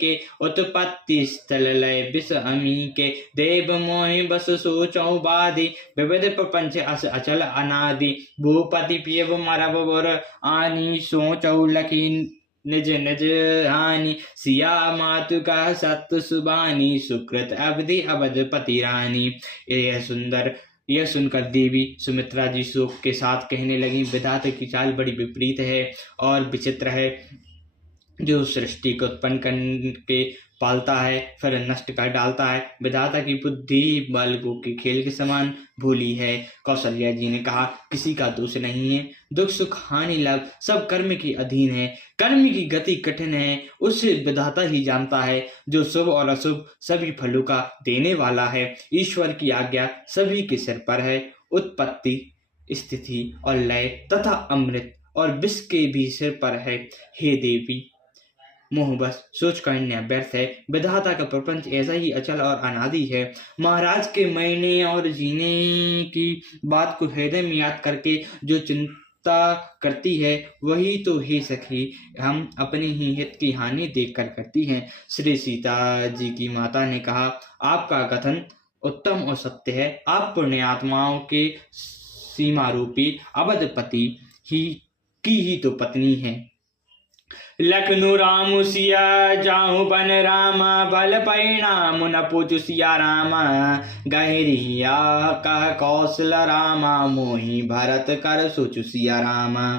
के उत्पत्ति स्थल लय विष अमी के देव मोहि बस सोचौ बाधि विविध प्रपंच अस अचल अनादि भूपति पियव मरब वर आनी सोचौ लखी निज निज हानि सिया मातु का सत्य सुबानी सुकृत अवधि अवधपति रानी। यह सुनकर देवी सुमित्रा जी शोक के साथ कहने लगी, विधाता की चाल बड़ी विपरीत है और विचित्र है, जो सृष्टि को उत्पन्न करके पालता है फिर नष्ट कर डालता है। विधाता की बुद्धि बालकों के खेल के समान भोली है। कौशल्या जी ने कहा, किसी का दोष नहीं है, दुख सुख हानि लाभ सब कर्म के अधीन है, कर्म की गति कठिन है, उसे विधाता ही जानता है, जो शुभ और अशुभ सभी फलों का देने वाला है। ईश्वर की आज्ञा सभी के सिर पर है, उत्पत्ति स्थिति और लय तथा अमृत और विष के भी सिर पर है। हे देवी, मोह बस सोच करना व्यर्थ है, विधाता का प्रपंच ऐसा ही अचल और अनादि है। महाराज के मरने और जीने की बात को हृदय में याद करके जो चिंता करती है, वही तो हे सखी हम अपने ही हित की हानि देखकर करती हैं। श्री सीता जी की माता ने कहा, आपका कथन उत्तम और सत्य है, आप पुण्यात्माओं के सीमा रूपी अवधपति ही तो पत्नी है। लखनऊ राम सिया जाहु बन रामा बल परिणाम न पूछु सिया रामा गहरिया कह कौशल रामा मोहि भरत कर सोचु सिया रामा।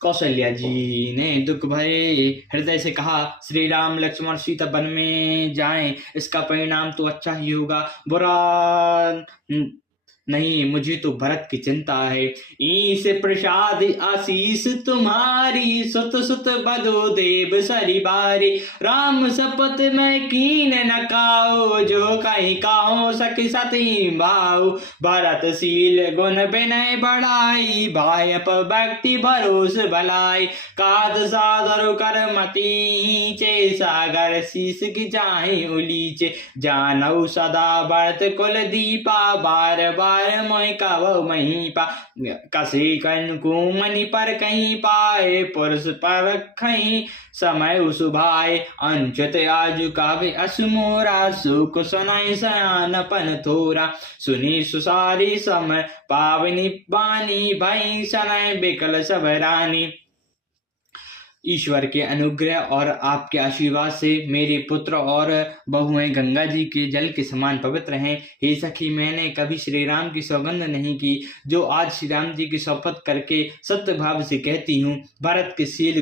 कौशल्या जी ने दुख भरे हृदय से कहा, श्री राम लक्ष्मण सीता वन में जाएं, इसका परिणाम तो अच्छा ही होगा, बुरा नहीं, मुझे तो भरत की चिंता है। ईश प्रसाद आशीष तुम्हारी सुत सुत बधो देव सरी बारी राम सपत में कीन न काओ जो कहीं काओ सखी सती भाव भरत शील गुण विनय बढ़ाई भायप भक्ति भरोस भलाई काद सादर कर मती चे सागर शीस की जाए उलीचे जानऊ सदा भरत कुल दीपा बार बार मोहि कवौ महीपा कसी कनकु मणि पर कहीं पाए पुरुष पर कहीं समय सुभाए अंचित आजु काव्य असमोरा सुख सुनाई सयानपन थोरा सुनी सुसारी समय पावनी बानी भई सनय बिकल सब रानी। ईश्वर के अनुग्रह और आपके आशीर्वाद से मेरे पुत्र और बहुएं गंगा जी के जल के समान पवित्र हैं। हे सखी, मैंने कभी श्री राम की सौगंध नहीं की, जो आज श्री राम जी की शपथ करके सत्य भाव से कहती हूँ। भरत के शील